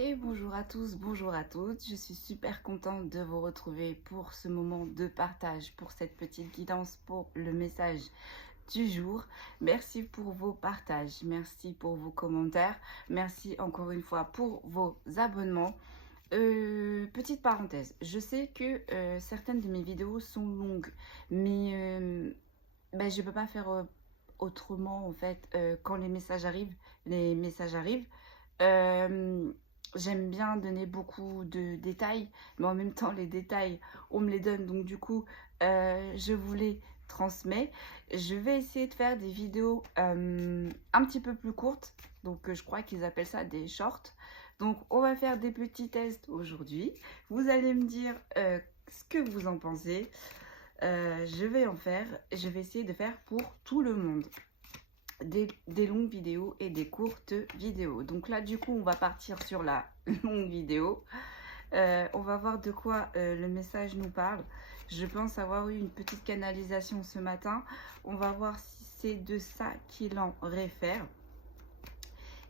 Et bonjour à tous, bonjour à toutes. Je suis super contente de vous retrouver pour ce moment de partage, pour cette petite guidance, pour le message du jour. Merci pour vos partages, merci pour vos commentaires, merci encore une fois pour vos abonnements. Petite parenthèse, je sais que certaines de mes vidéos sont longues, mais je ne peux pas faire autrement en fait quand les messages arrivent. Euh, J'aime bien donner beaucoup de détails, mais en même temps les détails, on me les donne, donc du coup, je vous les transmets. Je vais essayer de faire des vidéos un petit peu plus courtes, donc je crois qu'ils appellent ça des shorts. Donc on va faire des petits tests aujourd'hui. Vous allez me dire ce que vous en pensez. Je vais essayer de faire pour tout le monde. Des longues vidéos et des courtes vidéos. Donc là, du coup, on va partir sur la longue vidéo. On va voir de quoi le message nous parle. Je pense avoir eu une petite canalisation ce matin. On va voir si c'est de ça qu'il en réfère.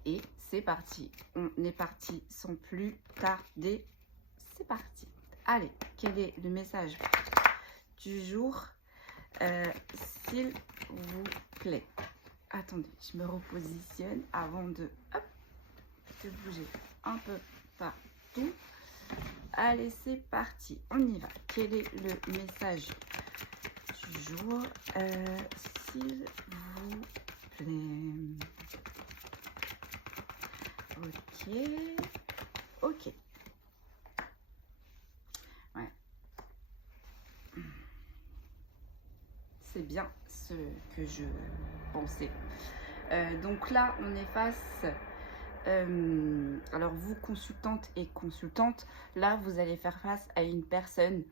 Et c'est parti. On est parti sans plus tarder. C'est parti. Allez, quel est le message du jour, s'il vous plaît? Attendez, je me repositionne avant de bouger un peu partout. Allez, c'est parti, on y va. Quel est le message du jour, s'il vous plaît? Ok. Ouais. C'est bien ce que je pensais. Donc là, on est face... alors vous, consultante et consultante, là, vous allez faire face à une personne,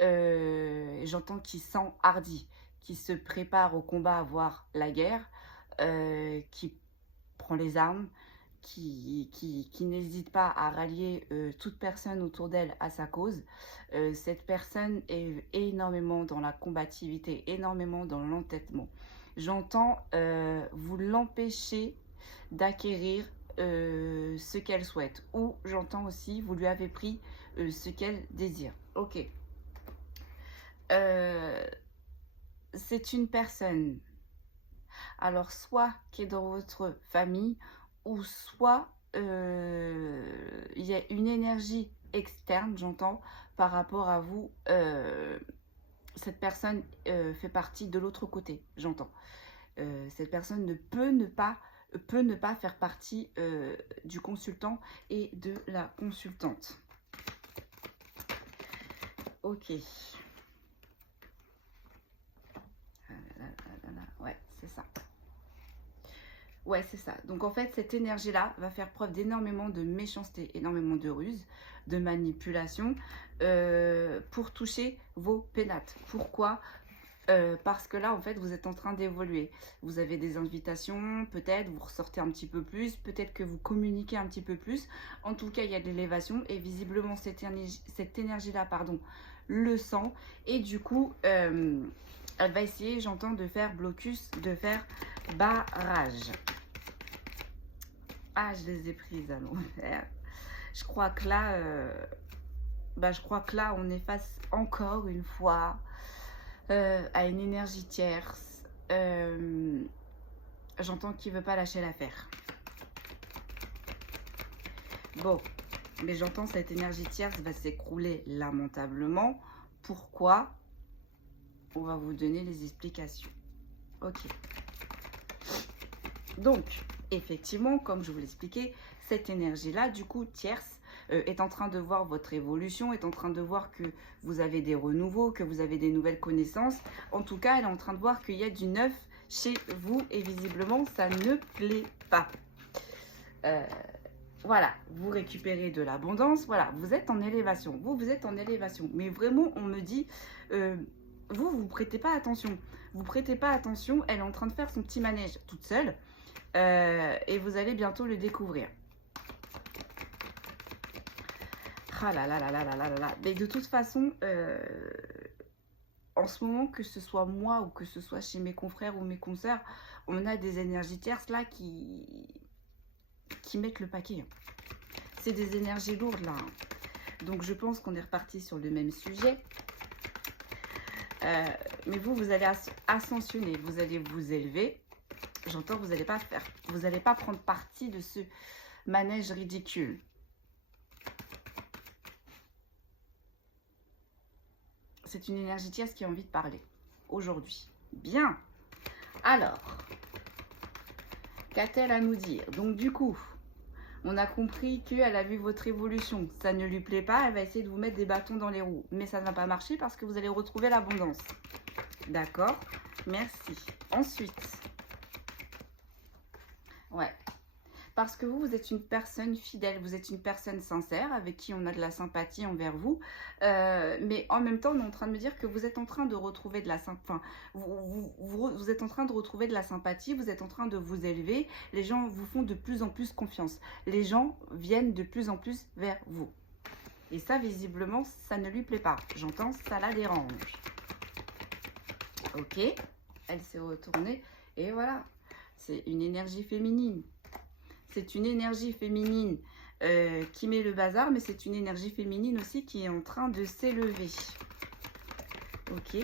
j'entends, qui s'enhardit, qui se prépare au combat, voire la guerre, qui prend les armes, qui n'hésite pas à rallier toute personne autour d'elle à sa cause. Cette personne est énormément dans la combativité, énormément dans l'entêtement. J'entends vous l'empêcher d'acquérir ce qu'elle souhaite, ou j'entends aussi vous lui avez pris ce qu'elle désire. Ok. C'est une personne, alors soit qui est dans votre famille, ou soit il y a une énergie externe, j'entends, par rapport à vous. Cette personne fait partie de l'autre côté, j'entends. Cette personne peut ne pas faire partie du consultant et de la consultante. Ok. Ouais, c'est ça. Ouais, c'est ça. Donc en fait, cette énergie-là va faire preuve d'énormément de méchanceté, énormément de ruse, de manipulation pour toucher vos pénates. Pourquoi? Parce que là, en fait, vous êtes en train d'évoluer. Vous avez des invitations, peut-être, vous ressortez un petit peu plus, peut-être que vous communiquez un petit peu plus. En tout cas, il y a de l'élévation et visiblement, cette énergie-là, pardon, le sent. Et du coup, elle va essayer, j'entends, de faire blocus, de faire barrage. Ah, je les ai prises à l'envers. Je crois que là, on est face encore une fois à une énergie tierce. J'entends qu'il ne veut pas lâcher l'affaire. Bon, mais j'entends cette énergie tierce va s'écrouler lamentablement. Pourquoi? On va vous donner les explications. Ok. Donc, effectivement, comme je vous l'expliquais, cette énergie-là, du coup, tierce, est en train de voir votre évolution, est en train de voir que vous avez des renouveaux, que vous avez des nouvelles connaissances. En tout cas, elle est en train de voir qu'il y a du neuf chez vous et visiblement, ça ne plaît pas. Voilà, vous récupérez de l'abondance, voilà, vous êtes en élévation, vous êtes en élévation. Mais vraiment, on me dit, vous prêtez pas attention. Vous prêtez pas attention, elle est en train de faire son petit manège toute seule. Et vous allez bientôt le découvrir. Ah là là là là là là là. Mais de toute façon, en ce moment, que ce soit moi ou que ce soit chez mes confrères ou mes consoeurs, on a des énergies tierces là qui mettent le paquet. C'est des énergies lourdes là. Donc je pense qu'on est reparti sur le même sujet. Mais vous allez ascensionner, vous allez vous élever. J'entends que vous n'allez pas faire, vous n'allez pas prendre parti de ce manège ridicule. C'est une énergie tierce qui a envie de parler aujourd'hui. Bien. Alors, qu'a-t-elle à nous dire? Donc du coup, on a compris qu'elle a vu votre évolution. Ça ne lui plaît pas, elle va essayer de vous mettre des bâtons dans les roues. Mais ça ne va pas marcher parce que vous allez retrouver l'abondance. D'accord? Merci. Ensuite, ouais. Parce que vous êtes une personne fidèle, vous êtes une personne sincère avec qui on a de la sympathie envers vous. Mais en même temps, on est en train de me dire que vous êtes en train de retrouver de la sympathie. Enfin, vous êtes en train de retrouver de la sympathie, vous êtes en train de vous élever. Les gens vous font de plus en plus confiance. Les gens viennent de plus en plus vers vous. Et ça, visiblement, ça ne lui plaît pas. J'entends, ça la dérange. Ok, elle s'est retournée. Et voilà, c'est une énergie féminine. C'est une énergie féminine qui met le bazar, mais c'est une énergie féminine aussi qui est en train de s'élever. Ok.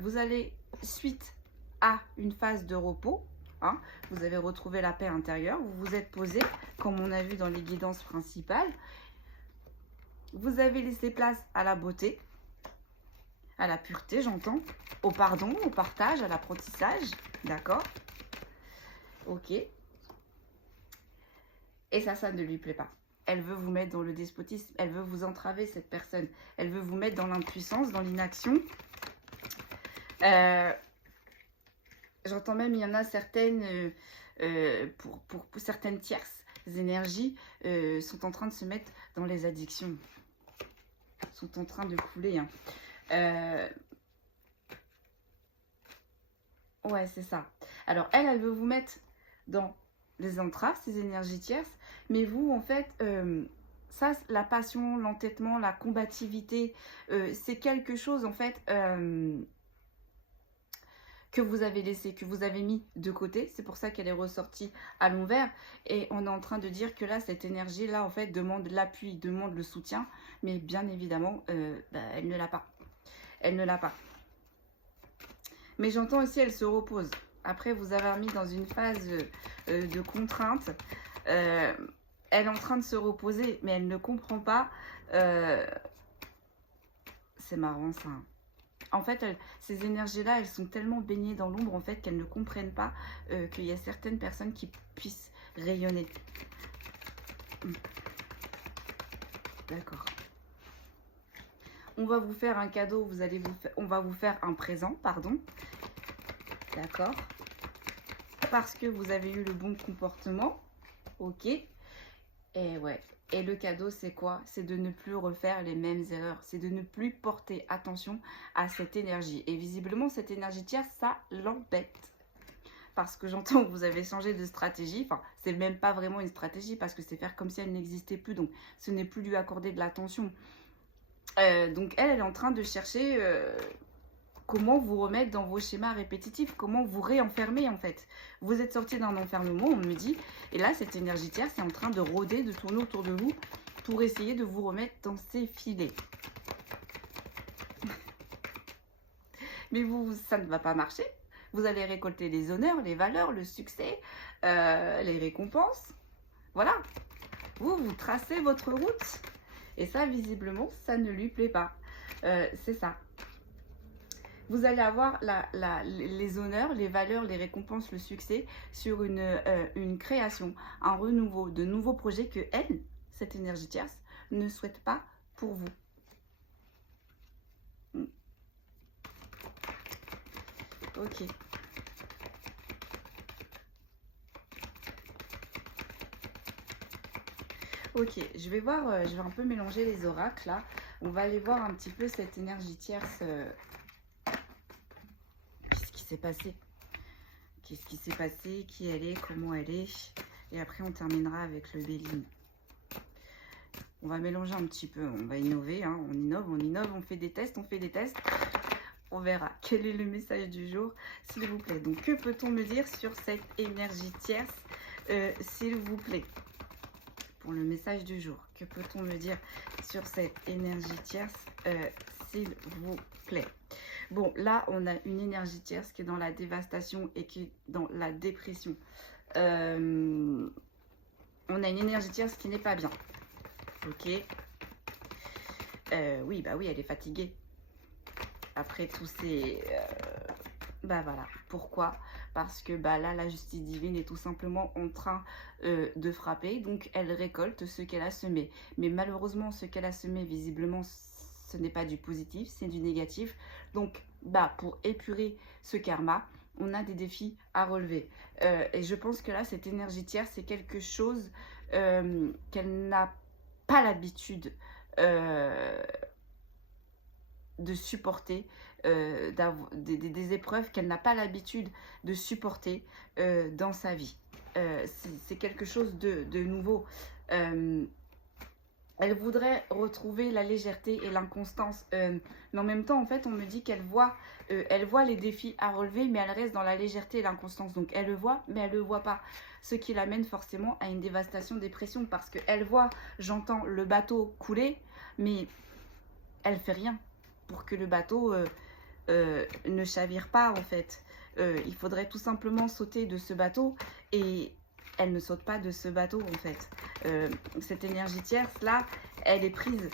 Vous allez, suite à une phase de repos, hein, vous avez retrouvé la paix intérieure, vous vous êtes posé, comme on a vu dans les guidances principales. Vous avez laissé place à la beauté, à la pureté, j'entends, au pardon, au partage, à l'apprentissage. D'accord? Ok. Et ça ne lui plaît pas. Elle veut vous mettre dans le despotisme, elle veut vous entraver, cette personne. Elle veut vous mettre dans l'impuissance, dans l'inaction. J'entends même, il y en a certaines, pour certaines tierces énergies, sont en train de se mettre dans les addictions. Sont en train de couler. Hein. Ouais, c'est ça. Alors, elle veut vous mettre dans les entraves, ces énergies tierces. Mais vous, en fait, ça, la passion, l'entêtement, la combativité, c'est quelque chose, en fait, que vous avez laissé, que vous avez mis de côté. C'est pour ça qu'elle est ressortie à l'envers. Et on est en train de dire que là, cette énergie-là, en fait, demande l'appui, demande le soutien. Mais bien évidemment, elle ne l'a pas. Elle ne l'a pas. Mais j'entends aussi, elle se repose. Après, vous avez mis dans une phase de contrainte. Elle est en train de se reposer, mais elle ne comprend pas. C'est marrant, ça. En fait, ces énergies-là, elles sont tellement baignées dans l'ombre, en fait, qu'elles ne comprennent pas qu'il y a certaines personnes qui puissent rayonner. D'accord. On va vous faire un cadeau, on va vous faire un présent, pardon. D'accord. Parce que vous avez eu le bon comportement. Ok. Et ouais. Et le cadeau, c'est quoi? C'est de ne plus refaire les mêmes erreurs. C'est de ne plus porter attention à cette énergie. Et visiblement, cette énergie tierce, ça l'embête. Parce que j'entends que vous avez changé de stratégie. Enfin, c'est même pas vraiment une stratégie parce que c'est faire comme si elle n'existait plus. Donc, ce n'est plus lui accorder de l'attention. Donc, elle est en train de chercher comment vous remettre dans vos schémas répétitifs, comment vous réenfermer en fait. Vous êtes sorti d'un enfermement, on me dit, et là, cette énergie tierce est en train de rôder, de tourner autour de vous pour essayer de vous remettre dans ses filets. Mais vous, ça ne va pas marcher. Vous allez récolter les honneurs, les valeurs, le succès, les récompenses. Voilà. Vous tracez votre route. Et ça, visiblement, ça ne lui plaît pas. C'est ça. Vous allez avoir les honneurs, les valeurs, les récompenses, le succès sur une création, un renouveau, de nouveaux projets que elle, cette énergie tierce, ne souhaite pas pour vous. Ok. Ok, je vais voir, je vais un peu mélanger les oracles là. On va aller voir un petit peu cette énergie tierce. Qu'est-ce qui s'est passé? Qu'est-ce qui s'est passé? Qui elle est? Comment elle est? Et après, on terminera avec le Béline. On va mélanger un petit peu. On va innover. Hein. On innove, on fait des tests, On verra quel est le message du jour, s'il vous plaît. Donc, que peut-on me dire sur cette énergie tierce, s'il vous plaît? pour le message du jour. Que peut-on me dire sur cette énergie tierce, s'il vous plaît? Bon, là, on a une énergie tierce qui est dans la dévastation et qui est dans la dépression. On a une énergie tierce qui n'est pas bien. Ok. Oui, bah oui, elle est fatiguée. Après tous ces... bah voilà. Pourquoi? Parce que bah là, la justice divine est tout simplement en train de frapper. Donc, elle récolte ce qu'elle a semé. Mais malheureusement, ce qu'elle a semé, visiblement, ce n'est pas du positif, c'est du négatif. Donc, bah, pour épurer ce karma, on a des défis à relever. Et je pense que là, cette énergie tierce, c'est quelque chose qu'elle n'a pas l'habitude de supporter, des épreuves qu'elle n'a pas l'habitude de supporter dans sa vie. C'est quelque chose de nouveau. Elle voudrait retrouver la légèreté et l'inconstance. Mais en même temps, en fait, on me dit qu'elle voit, elle voit les défis à relever, mais elle reste dans la légèreté et l'inconstance. Donc, elle le voit, mais elle ne le voit pas. Ce qui l'amène forcément à une dévastation, dépression. Parce qu'elle voit, j'entends le bateau couler, mais elle ne fait rien pour que le bateau ne chavire pas, en fait. Il faudrait tout simplement sauter de ce bateau et... elle ne saute pas de ce bateau en fait. Cette énergie tierce là, elle est prise.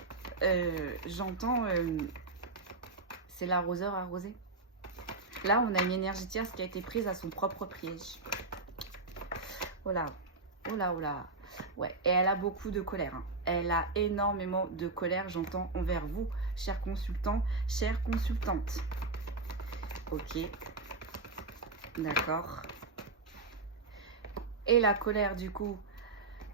J'entends, c'est l'arroseur arrosé. Là, on a une énergie tierce qui a été prise à son propre piège. Oh là, oh là, oh là. Ouais, et elle a beaucoup de colère. Hein. Elle a énormément de colère, j'entends, envers vous, chers consultants, chères consultantes. Ok, d'accord. Et la colère, du coup,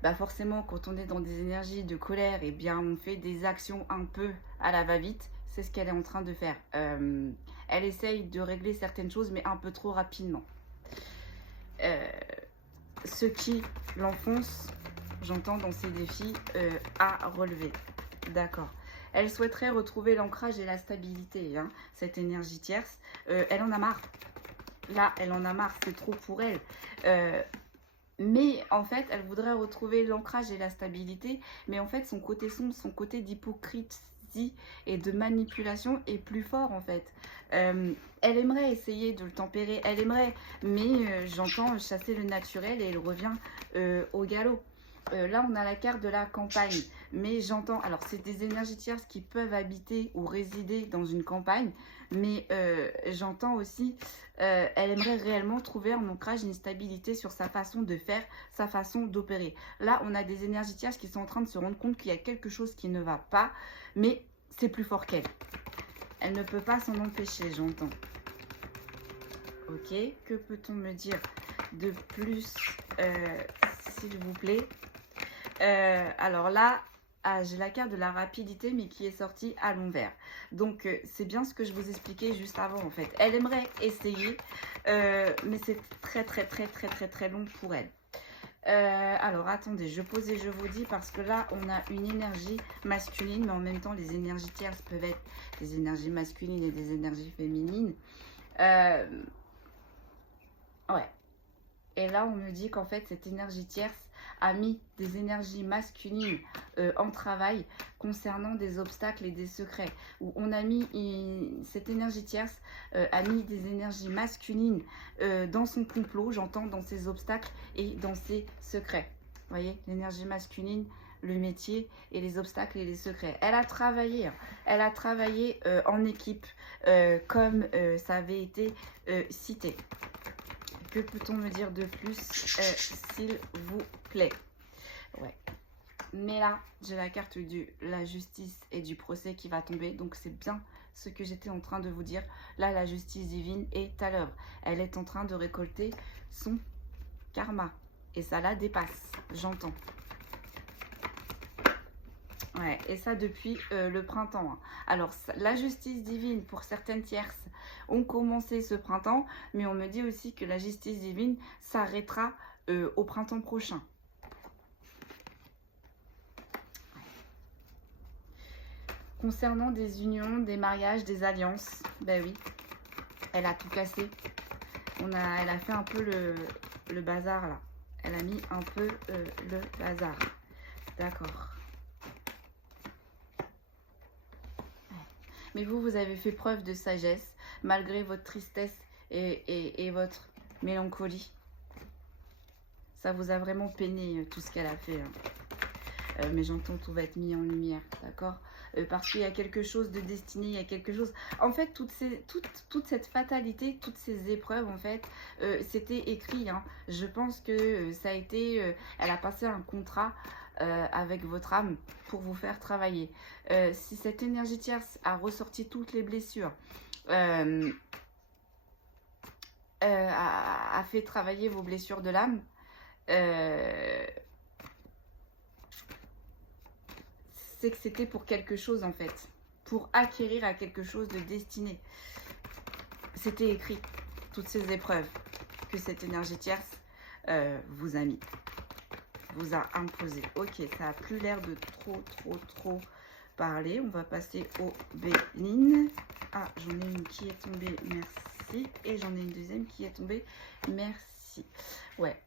bah forcément, quand on est dans des énergies de colère, eh bien, on fait des actions un peu à la va-vite. C'est ce qu'elle est en train de faire. Elle essaye de régler certaines choses, mais un peu trop rapidement. Ce qui l'enfonce, j'entends dans ses défis, à relever. D'accord. Elle souhaiterait retrouver l'ancrage et la stabilité, hein, cette énergie tierce. Elle en a marre. Là, elle en a marre, c'est trop pour elle. Mais en fait, elle voudrait retrouver l'ancrage et la stabilité. Mais en fait, son côté sombre, son côté d'hypocrisie et de manipulation est plus fort en fait. Elle aimerait essayer de le tempérer, elle aimerait, mais j'entends chasser le naturel et elle revient au galop. Là, on a la carte de la campagne, mais j'entends... Alors, c'est des énergies tierces qui peuvent habiter ou résider dans une campagne, mais j'entends aussi... elle aimerait réellement trouver un ancrage, une stabilité sur sa façon de faire, sa façon d'opérer. Là, on a des énergies tierces qui sont en train de se rendre compte qu'il y a quelque chose qui ne va pas, mais c'est plus fort qu'elle. Elle ne peut pas s'en empêcher, j'entends. Ok, que peut-on me dire de plus, s'il vous plaît? Alors là, j'ai la carte de la rapidité, mais qui est sortie à l'envers. Donc, c'est bien ce que je vous expliquais juste avant, en fait. Elle aimerait essayer, mais c'est très long pour elle. Alors, attendez, je pose et je vous dis, parce que là, on a une énergie masculine, mais en même temps, les énergies tierces peuvent être des énergies masculines et des énergies féminines. Ouais. Et là, on me dit qu'en fait, cette énergie tierce a mis des énergies masculines en travail concernant des obstacles et des secrets. Où on a mis, cette énergie tierce a mis des énergies masculines dans son complot, j'entends, dans ses obstacles et dans ses secrets. Vous voyez, l'énergie masculine, le métier et les obstacles et les secrets. Elle a travaillé en équipe, comme ça avait été cité. Que peut-on me dire de plus, s'il vous plaît? Ouais. Mais là, j'ai la carte de la justice et du procès qui va tomber. Donc, c'est bien ce que j'étais en train de vous dire. Là, la justice divine est à l'œuvre. Elle est en train de récolter son karma. Et ça la dépasse, j'entends. Ouais, et ça depuis le printemps. Hein. Alors, la justice divine, pour certaines tierces, ont commencé ce printemps, mais on me dit aussi que la justice divine s'arrêtera au printemps prochain. Concernant des unions, des mariages, des alliances, ben oui, elle a tout cassé. Elle a fait un peu le bazar là. Elle a mis un peu le bazar. D'accord. Mais vous avez fait preuve de sagesse, malgré votre tristesse et votre mélancolie. Ça vous a vraiment peiné tout ce qu'elle a fait. Hein. Mais j'entends tout va être mis en lumière, d'accord? Parce qu'il y a quelque chose de destiné, il y a quelque chose... En fait, toute cette fatalité, toutes ces épreuves, en fait, c'était écrit. Hein. Je pense que ça a été... elle a passé un contrat avec votre âme pour vous faire travailler. Si cette énergie tierce a ressorti toutes les blessures, a fait travailler vos blessures de l'âme, c'est que c'était pour quelque chose en fait, pour acquérir à quelque chose de destiné. C'était écrit, toutes ces épreuves que cette énergie tierce vous a mis, vous a imposé. Ok, ça a plus l'air de trop parler. On va passer aux bénines. Ah, j'en ai une qui est tombée, merci. Et j'en ai une deuxième qui est tombée, merci. Ouais.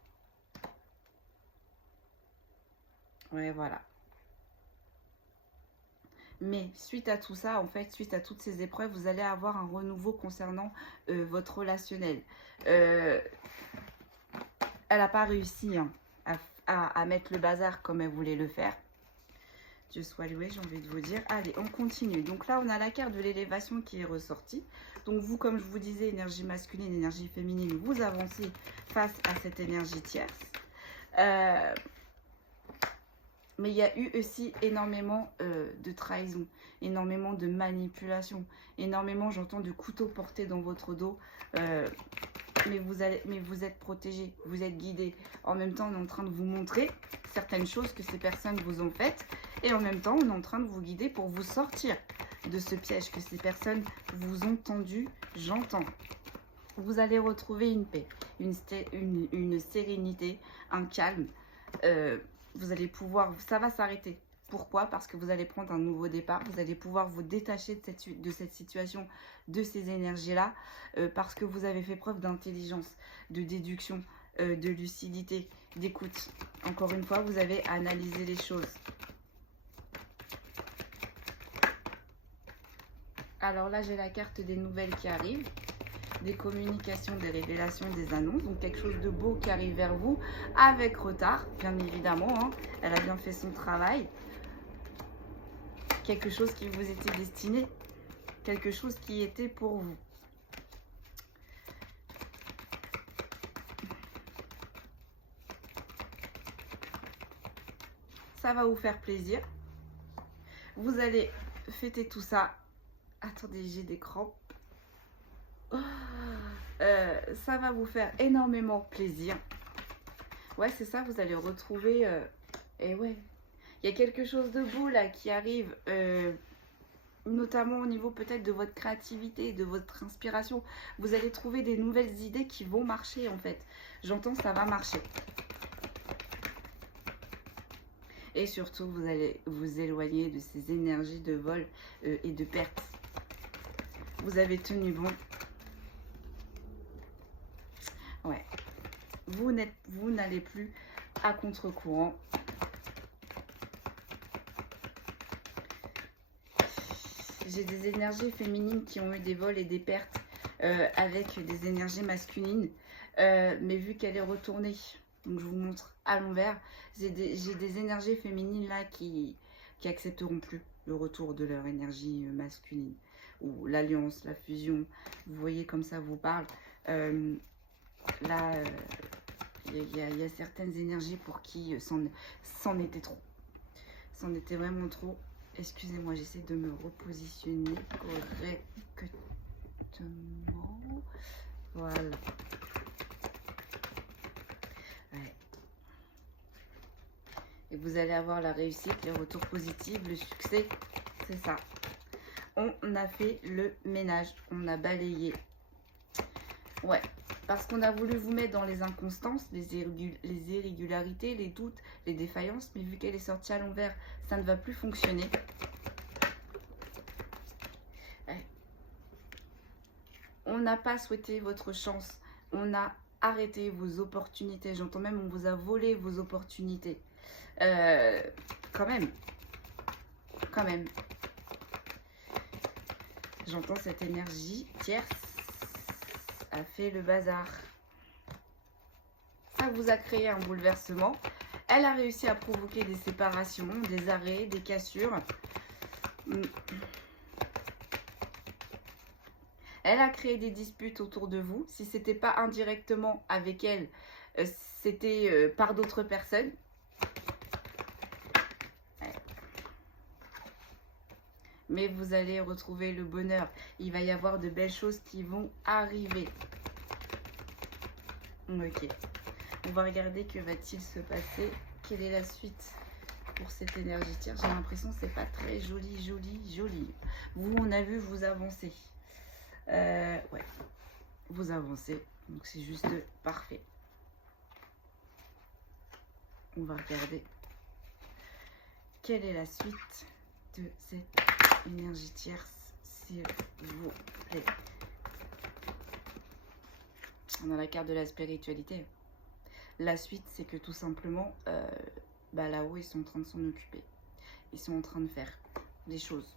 Ouais, voilà. Mais suite à tout ça, en fait, suite à toutes ces épreuves, vous allez avoir un renouveau concernant votre relationnel. Elle n'a pas réussi hein, à mettre le bazar comme elle voulait le faire. Dieu soit loué, j'ai envie de vous dire. Allez, on continue. Donc là, on a la carte de l'élévation qui est ressortie. Donc vous, comme je vous disais, énergie masculine, énergie féminine, vous avancez face à cette énergie tierce. Mais il y a eu aussi énormément de trahison, énormément de manipulation, énormément, j'entends, de couteaux portés dans votre dos. Mais vous êtes protégé, vous êtes guidé. En même temps, on est en train de vous montrer certaines choses que ces personnes vous ont faites. Et en même temps, on est en train de vous guider pour vous sortir de ce piège que ces personnes vous ont tendu, j'entends. Vous allez retrouver une paix, une sérénité, un calme. Vous allez pouvoir, ça va s'arrêter. Pourquoi? Parce que vous allez prendre un nouveau départ, vous allez pouvoir vous détacher de cette situation, de ces énergies-là, parce que vous avez fait preuve d'intelligence, de déduction, de lucidité, d'écoute. Encore une fois, vous avez analysé les choses. Alors là, j'ai la carte des nouvelles qui arrivent, des communications, des révélations, des annonces. Donc quelque chose de beau qui arrive vers vous, avec retard, bien évidemment. Hein. Elle a bien fait son travail. Quelque chose qui vous était destiné, quelque chose qui était pour vous. Ça va vous faire plaisir. Vous allez fêter tout ça. Attendez, j'ai des crampes. Ça va vous faire énormément plaisir. Ouais, c'est ça, vous allez retrouver... et ouais, il y a quelque chose de beau là qui arrive, notamment au niveau peut-être de votre créativité, de votre inspiration. Vous allez trouver des nouvelles idées qui vont marcher en fait. J'entends, ça va marcher. Et surtout, vous allez vous éloigner de ces énergies de vol et de perte. Vous avez tenu bon. Ouais. Vous n'allez plus à contre-courant. J'ai des énergies féminines qui ont eu des vols et des pertes avec des énergies masculines. Mais vu qu'elle est retournée, donc je vous montre à l'envers, j'ai des énergies féminines là qui accepteront plus le retour de leur énergie masculine. Ou l'alliance, la fusion. Vous voyez comme ça vous parle. Là, il y a certaines énergies pour qui c'en était trop. C'en était vraiment trop. Excusez-moi, j'essaie de me repositionner correctement. Voilà. Ouais. Et vous allez avoir la réussite, les retours positifs, le succès. C'est ça. On a fait le ménage. On a balayé. Ouais. Parce qu'on a voulu vous mettre dans les inconstances, les irrégularités, les doutes, les défaillances. Mais vu qu'elle est sortie à l'envers, ça ne va plus fonctionner. Ouais. On n'a pas souhaité votre chance. On a arrêté vos opportunités. J'entends même on vous a volé vos opportunités. quand même. Quand même. J'entends cette énergie tierce a fait le bazar. Ça vous a créé un bouleversement. Elle a réussi à provoquer des séparations, des arrêts, des cassures. Elle a créé des disputes autour de vous. Si ce n'était pas indirectement avec elle, c'était par d'autres personnes. Mais vous allez retrouver le bonheur. Il va y avoir de belles choses qui vont arriver. Ok. On va regarder que va-t-il se passer. Quelle est la suite pour cette énergie tierce? J'ai l'impression que c'est pas très joli, joli, joli. Vous, on a vu, vous avancez. Ouais. Vous avancez. Donc c'est juste parfait. On va regarder. Quelle est la suite de cette énergie tierce, s'il vous plaît? On a la carte de la spiritualité. La suite, c'est que tout simplement, là-haut, ils sont en train de s'en occuper. Ils sont en train de faire des choses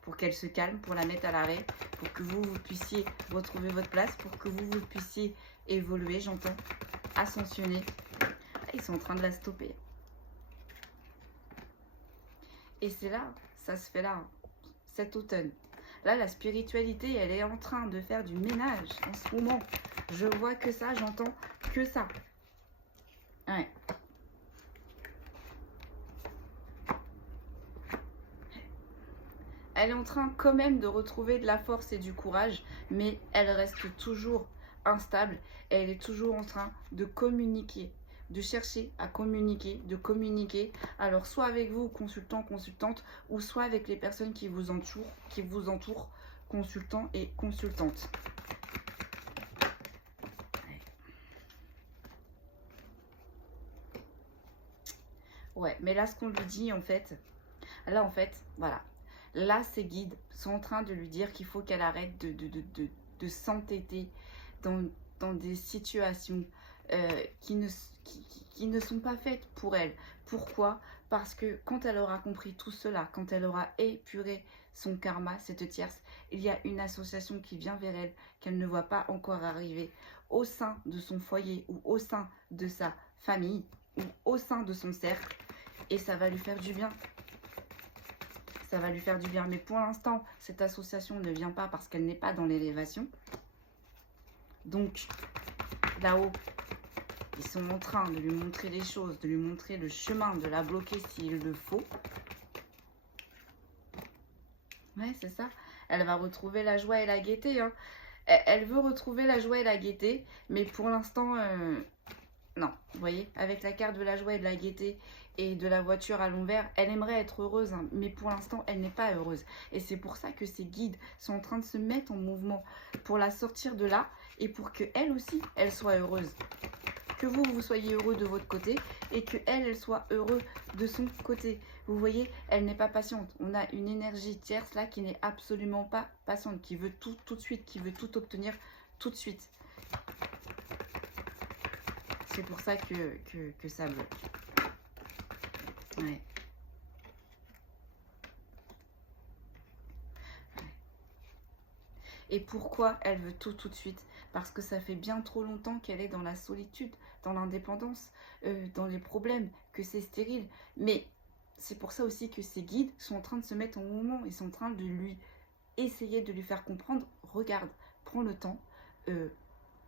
pour qu'elle se calme, pour la mettre à l'arrêt, pour que vous puissiez retrouver votre place, pour que vous puissiez évoluer, j'entends, ascensionner. Ils sont en train de la stopper. Et c'est là, ça se fait là, cet automne. Là, la spiritualité, elle est en train de faire du ménage en ce moment. Je vois que ça, j'entends que ça. Ouais. Elle est en train quand même de retrouver de la force et du courage, mais elle reste toujours instable. Et elle est toujours en train de communiquer, de chercher à communiquer, de communiquer. Alors, soit avec vous, consultant, consultante, ou soit avec les personnes qui vous entourent, consultants et consultantes. Ouais, mais là, ce qu'on lui dit, en fait, voilà. Là, ses guides sont en train de lui dire qu'il faut qu'elle arrête de s'entêter dans des situations qui ne sont pas faites pour elle. Pourquoi? Parce que quand elle aura compris tout cela, quand elle aura épuré son karma, cette tierce, il y a une association qui vient vers elle, qu'elle ne voit pas encore arriver au sein de son foyer ou au sein de sa famille ou au sein de son cercle. Et ça va lui faire du bien. Ça va lui faire du bien. Mais pour l'instant, cette association ne vient pas parce qu'elle n'est pas dans l'élévation. Donc, là-haut, ils sont en train de lui montrer les choses, de lui montrer le chemin, de la bloquer s'il le faut. Ouais, c'est ça. Elle va retrouver la joie et la gaieté. Hein. Elle veut retrouver la joie et la gaieté, mais pour l'instant, non. Vous voyez, avec la carte de la joie et de la gaieté et de la voiture à l'envers, elle aimerait être heureuse, hein, mais pour l'instant, elle n'est pas heureuse. Et c'est pour ça que ses guides sont en train de se mettre en mouvement pour la sortir de là et pour qu'elle aussi, elle soit heureuse. Que vous soyez heureux de votre côté et que elle soit heureuse de son côté. Vous voyez, elle n'est pas patiente. On a une énergie tierce là qui n'est absolument pas patiente, qui veut tout de suite, qui veut tout obtenir tout de suite. C'est pour ça que ça bloque. Ouais. Et pourquoi elle veut tout de suite? Parce que ça fait bien trop longtemps qu'elle est dans la solitude, dans l'indépendance, dans les problèmes, que c'est stérile. Mais c'est pour ça aussi que ses guides sont en train de se mettre en mouvement. Ils sont en train de lui essayer de lui faire comprendre. Regarde, prends le temps,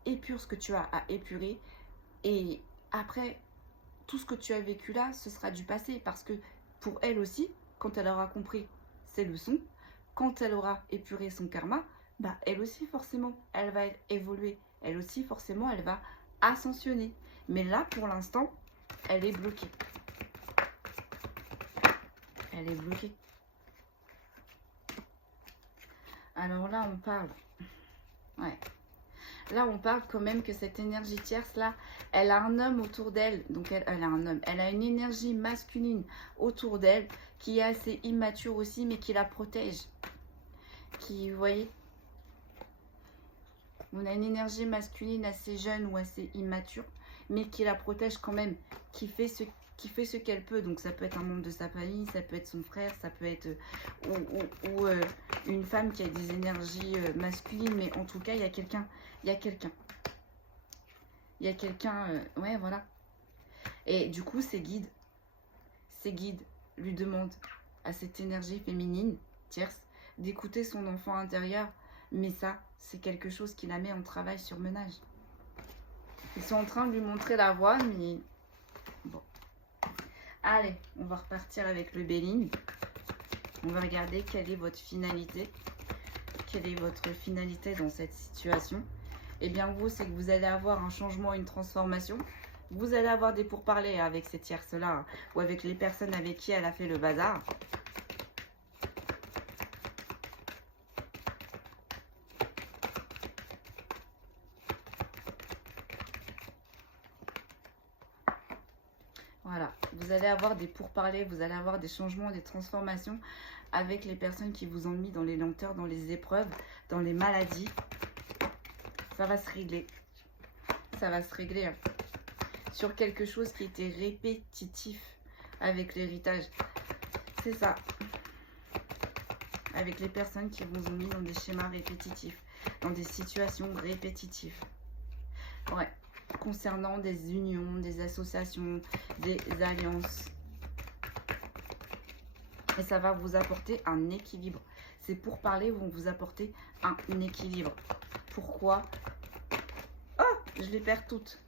épure ce que tu as à épurer. Et après, tout ce que tu as vécu là, ce sera du passé. Parce que pour elle aussi, quand elle aura compris ses leçons, quand elle aura épuré son karma, bah, elle aussi forcément, elle va évoluer. Elle aussi forcément, elle va ascensionner. Mais là, pour l'instant, elle est bloquée. Elle est bloquée. Alors là, on parle. Ouais. Là, on parle quand même que cette énergie tierce, là, elle a un homme autour d'elle. Donc, elle a un homme. Elle a une énergie masculine autour d'elle qui est assez immature aussi, mais qui la protège. Qui, vous voyez, on a une énergie masculine assez jeune ou assez immature, mais qui la protège quand même, qui fait ce qui fait ce qu'elle peut. Donc ça peut être un membre de sa famille, ça peut être son frère, ça peut être une femme qui a des énergies masculines. Mais en tout cas, il y a quelqu'un. Il y a quelqu'un. Il y a quelqu'un. Ouais, voilà. Et du coup, ses guides lui demandent à cette énergie féminine, tierce, d'écouter son enfant intérieur. Mais ça, c'est quelque chose qui la met en travail sur menage. Ils sont en train de lui montrer la voie, mais bon. Allez, on va repartir avec le Béline. On va regarder quelle est votre finalité. Quelle est votre finalité dans cette situation? Eh bien, vous, c'est que vous allez avoir un changement, une transformation. Vous allez avoir des pourparlers avec ces tierces-là, hein, ou avec les personnes avec qui elle a fait le bazar. Voilà, vous allez avoir des pourparlers, vous allez avoir des changements, des transformations avec les personnes qui vous ont mis dans les lenteurs, dans les épreuves, dans les maladies. Ça va se régler. Ça va se régler hein, sur quelque chose qui était répétitif avec l'héritage. C'est ça. Avec les personnes qui vous ont mis dans des schémas répétitifs, dans des situations répétitives. Ouais. Concernant des unions, des associations, des alliances. Et ça va vous apporter un équilibre. Ces pourparlers vont vous apporter un équilibre. Pourquoi? Oh, je les perds toutes.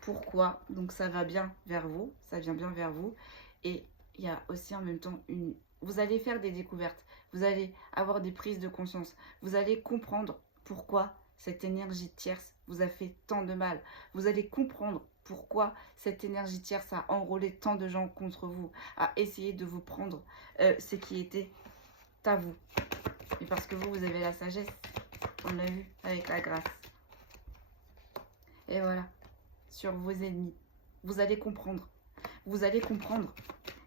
Pourquoi? Donc ça va bien vers vous, ça vient bien vers vous. Et il y a aussi en même temps une... Vous allez faire des découvertes, vous allez avoir des prises de conscience. Vous allez comprendre pourquoi cette énergie tierce vous a fait tant de mal. Vous allez comprendre pourquoi cette énergie tierce a enrôlé tant de gens contre vous, a essayé de vous prendre ce qui était à vous. Et parce que vous avez la sagesse, on l'a vu avec la grâce. Et voilà, sur vos ennemis, vous allez comprendre. Vous allez comprendre.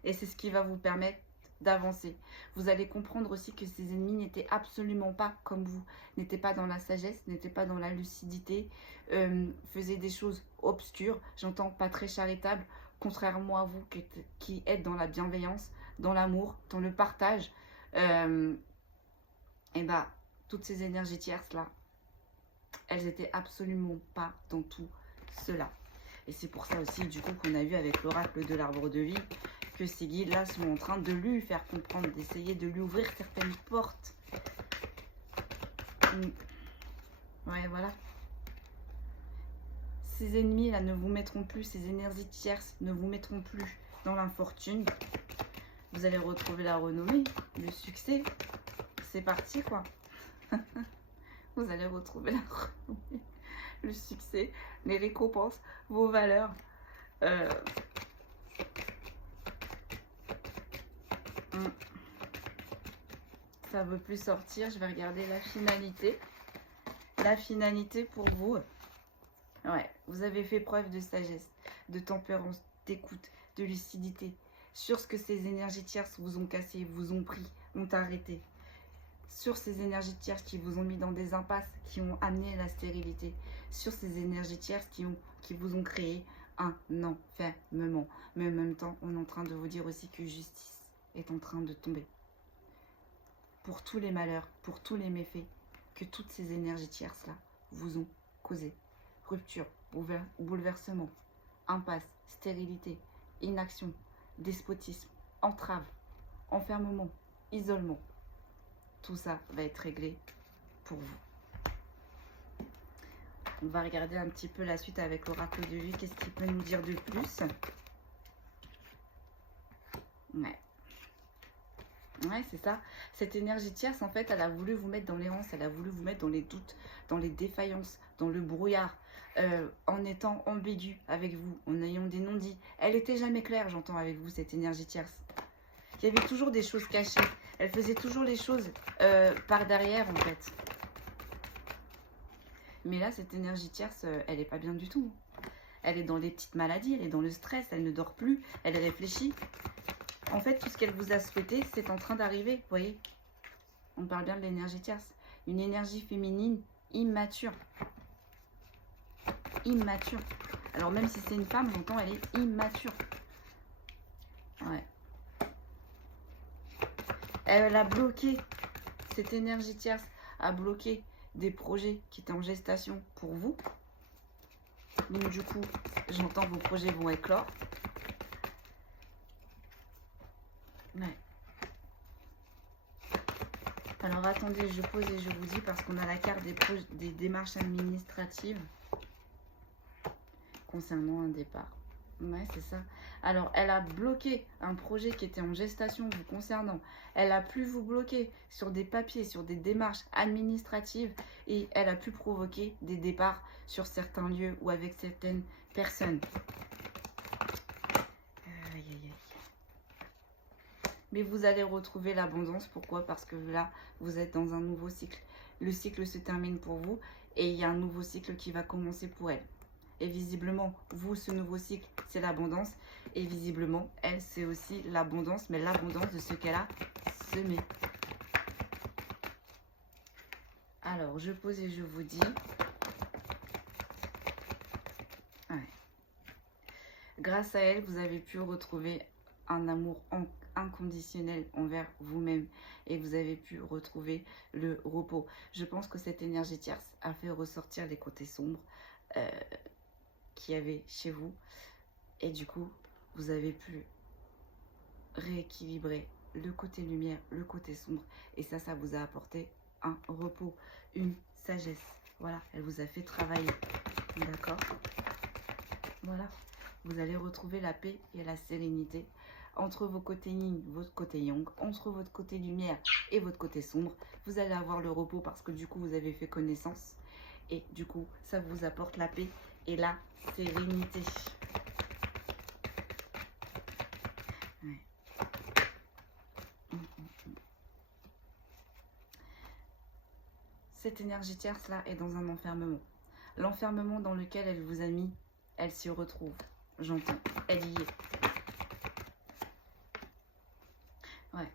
Et c'est ce qui va vous permettre d'avancer. Vous allez comprendre aussi que ces ennemis n'étaient absolument pas comme vous, n'étaient pas dans la sagesse, n'étaient pas dans la lucidité, faisaient des choses obscures, j'entends pas très charitables, contrairement à vous qui êtes dans la bienveillance, dans l'amour, dans le partage. Et bah, toutes ces énergies tierces là, elles étaient absolument pas dans tout cela. Et c'est pour ça aussi du coup qu'on a vu avec l'oracle de l'arbre de vie que ces guides-là sont en train de lui faire comprendre, d'essayer de lui ouvrir certaines portes. Ouais, voilà. Ces ennemis-là ne vous mettront plus, ces énergies tierces ne vous mettront plus dans l'infortune. Vous allez retrouver la renommée, le succès. C'est parti, quoi. Vous allez retrouver la renommée, le succès, les récompenses, vos valeurs. Ça ne veut plus sortir. Je vais regarder la finalité. La finalité pour vous. Ouais, vous avez fait preuve de sagesse, de tempérance, d'écoute, de lucidité sur ce que ces énergies tierces vous ont cassé, vous ont pris, ont arrêté. Sur ces énergies tierces qui vous ont mis dans des impasses, qui ont amené la stérilité. Sur ces énergies tierces qui vous ont créé un enfermement. Mais en même temps, on est en train de vous dire aussi que justice est en train de tomber. Pour tous les malheurs, pour tous les méfaits que toutes ces énergies tierces-là vous ont causé. Rupture, bouleversement, impasse, stérilité, inaction, despotisme, entrave, enfermement, isolement. Tout ça va être réglé pour vous. On va regarder un petit peu la suite avec l'oracle de vie. Qu'est-ce qu'il peut nous dire de plus? Ouais. Ouais, c'est ça. Cette énergie tierce, en fait, elle a voulu vous mettre dans l'errance, elle a voulu vous mettre dans les doutes, dans les défaillances, dans le brouillard, en étant ambiguë avec vous, en ayant des non-dits. Elle était jamais claire, j'entends, avec vous, cette énergie tierce. Il y avait toujours des choses cachées. Elle faisait toujours les choses par derrière, en fait. Mais là, cette énergie tierce, elle n'est pas bien du tout. Elle est dans les petites maladies, elle est dans le stress, elle ne dort plus, elle réfléchit. En fait, tout ce qu'elle vous a souhaité, c'est en train d'arriver, vous voyez. On parle bien de l'énergie tierce. Une énergie féminine immature. Immature. Alors même si c'est une femme, j'entends, elle est immature. Ouais. Elle a bloqué, cette énergie tierce a bloqué des projets qui étaient en gestation pour vous. Donc du coup, j'entends vos projets vont éclore. Ouais. Alors attendez, je pose et je vous dis parce qu'on a la carte des démarches administratives concernant un départ. Ouais, c'est ça. Alors, elle a bloqué un projet qui était en gestation vous concernant. Elle a pu vous bloquer sur des papiers, sur des démarches administratives et elle a pu provoquer des départs sur certains lieux ou avec certaines personnes. Aïe, aïe, aïe. Mais vous allez retrouver l'abondance. Pourquoi? Parce que là, vous êtes dans un nouveau cycle. Le cycle se termine pour vous et il y a un nouveau cycle qui va commencer pour elle. Et visiblement, vous, ce nouveau cycle, c'est l'abondance. Et visiblement, elle, c'est aussi l'abondance, mais l'abondance de ce qu'elle a semé. Alors, je pose et je vous dis. Ouais. Grâce à elle, vous avez pu retrouver un amour inconditionnel envers vous-même. Et vous avez pu retrouver le repos. Je pense que cette énergie tierce a fait ressortir les côtés sombres. Qu'il y avait chez vous et du coup vous avez pu rééquilibrer le côté lumière, le côté sombre et ça vous a apporté un repos, une sagesse. Voilà, elle vous a fait travailler, d'accord? Voilà, vous allez retrouver la paix et la sérénité entre vos côtés yin, votre côté yang, entre votre côté lumière et votre côté sombre. Vous allez avoir le repos parce que du coup vous avez fait connaissance et du coup ça vous apporte la paix et la sérénité. Ouais. Cette énergie tierce là est dans un enfermement. L'enfermement dans lequel elle vous a mis, elle s'y retrouve. J'entends, elle y est. Ouais,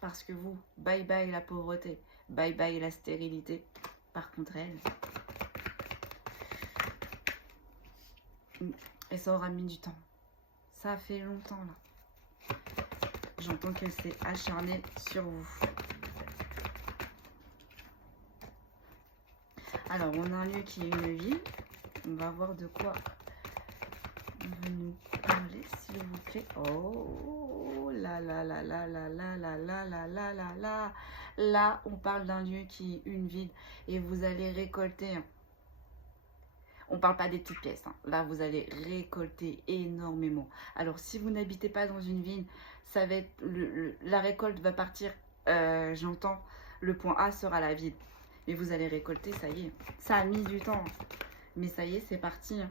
parce que vous, bye bye la pauvreté, bye bye la stérilité. Par contre elle, et ça aura mis du temps. Ça fait longtemps là. J'entends qu'elle s'est acharnée sur vous. Alors, on a un lieu qui est une ville. On va voir de quoi on veut nous parler, s'il vous plaît. Oh là là là là là là là là là là là là. Là, on parle d'un lieu qui est une ville et vous allez récolter. On ne parle pas des petites pièces. Hein. Là, vous allez récolter énormément. Alors, si vous n'habitez pas dans une ville, ça va être la récolte va partir. J'entends, le point A sera la ville. Mais vous allez récolter, ça y est. Ça a mis du temps. Mais ça y est, c'est parti. Hein.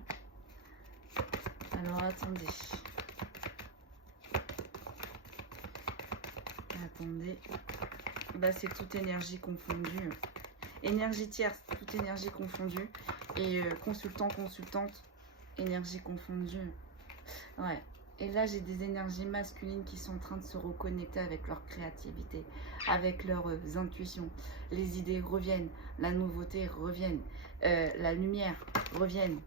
Alors, attendez. Attendez. Bah, c'est toute énergie confondue. Énergie tierce, toute énergie confondue. Et consultant, consultante, énergie confondue. Ouais. Et là, j'ai des énergies masculines qui sont en train de se reconnecter avec leur créativité, avec leurs intuitions. Les idées reviennent, la nouveauté revienne, la lumière revienne.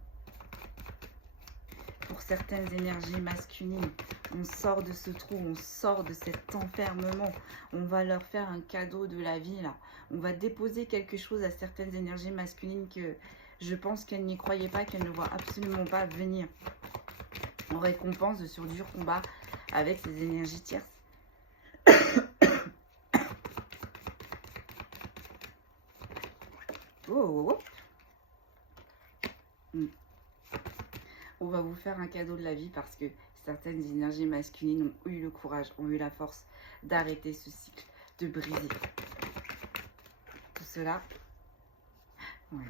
Pour certaines énergies masculines, on sort de ce trou, on sort de cet enfermement. On va leur faire un cadeau de la vie, là. On va déposer quelque chose à certaines énergies masculines que je pense qu'elles n'y croyaient pas, qu'elles ne voient absolument pas venir. En récompense de ce dur combat avec ces énergies tierces. Oh. On va vous faire un cadeau de la vie parce que certaines énergies masculines ont eu le courage, ont eu la force d'arrêter ce cycle, de briser. Tout cela, ouais,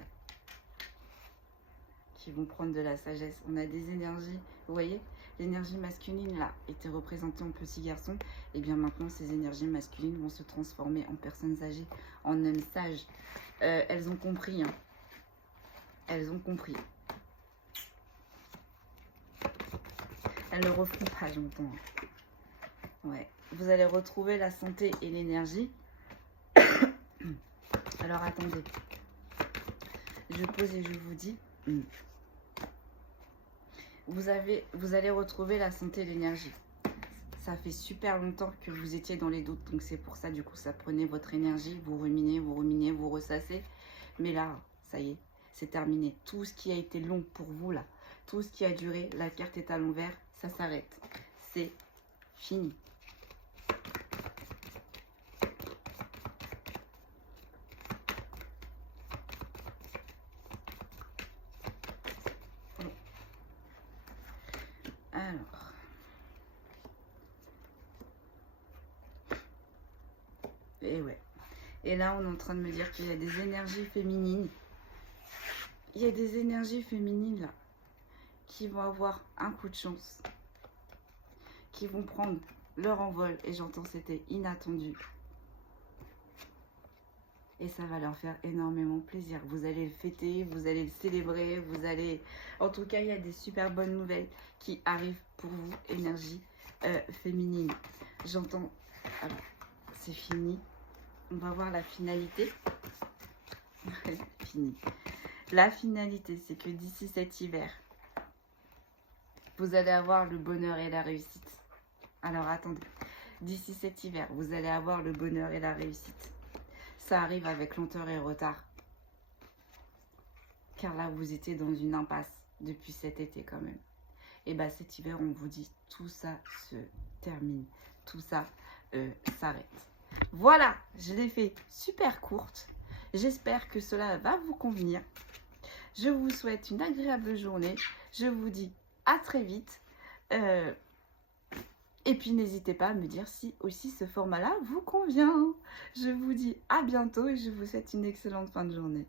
qui vont prendre de la sagesse. On a des énergies, vous voyez, l'énergie masculine là était représentée en petit garçon. Et bien maintenant, ces énergies masculines vont se transformer en personnes âgées, en hommes sages. Elles ont compris, hein. Elles ont compris. Elles ne le referont pas, j'entends. Ouais. Vous allez retrouver la santé et l'énergie. Alors, attendez. Je pose et je vous dis. vous allez retrouver la santé et l'énergie. Ça fait super longtemps que vous étiez dans les doutes, donc c'est pour ça, du coup, ça prenait votre énergie, vous ruminez, vous ressassez. Mais là, ça y est, c'est terminé. Tout ce qui a été long pour vous, là, tout ce qui a duré, la carte est à l'envers, ça s'arrête. C'est fini. Alors, et ouais. Et là, on est en train de me dire qu'il y a des énergies féminines. Il y a des énergies féminines, là, qui vont avoir un coup de chance. Qui vont prendre leur envol. Et j'entends, c'était inattendu. Et ça va leur faire énormément plaisir. Vous allez le fêter, vous allez le célébrer, vous allez... En tout cas, il y a des super bonnes nouvelles qui arrivent pour vous, énergie féminine. J'entends... Alors, c'est fini. On va voir la finalité. Fini. La finalité, c'est que d'ici cet hiver, vous allez avoir le bonheur et la réussite. Alors, attendez. D'ici cet hiver, vous allez avoir le bonheur et la réussite. Ça arrive avec lenteur et retard. Car là, vous étiez dans une impasse depuis cet été quand même. Et bien cet hiver, on vous dit, tout ça se termine. Tout ça s'arrête. Voilà, je l'ai fait super courte. J'espère que cela va vous convenir. Je vous souhaite une agréable journée. Je vous dis à très vite. Et puis n'hésitez pas à me dire si aussi ce format-là vous convient. Je vous dis à bientôt et je vous souhaite une excellente fin de journée.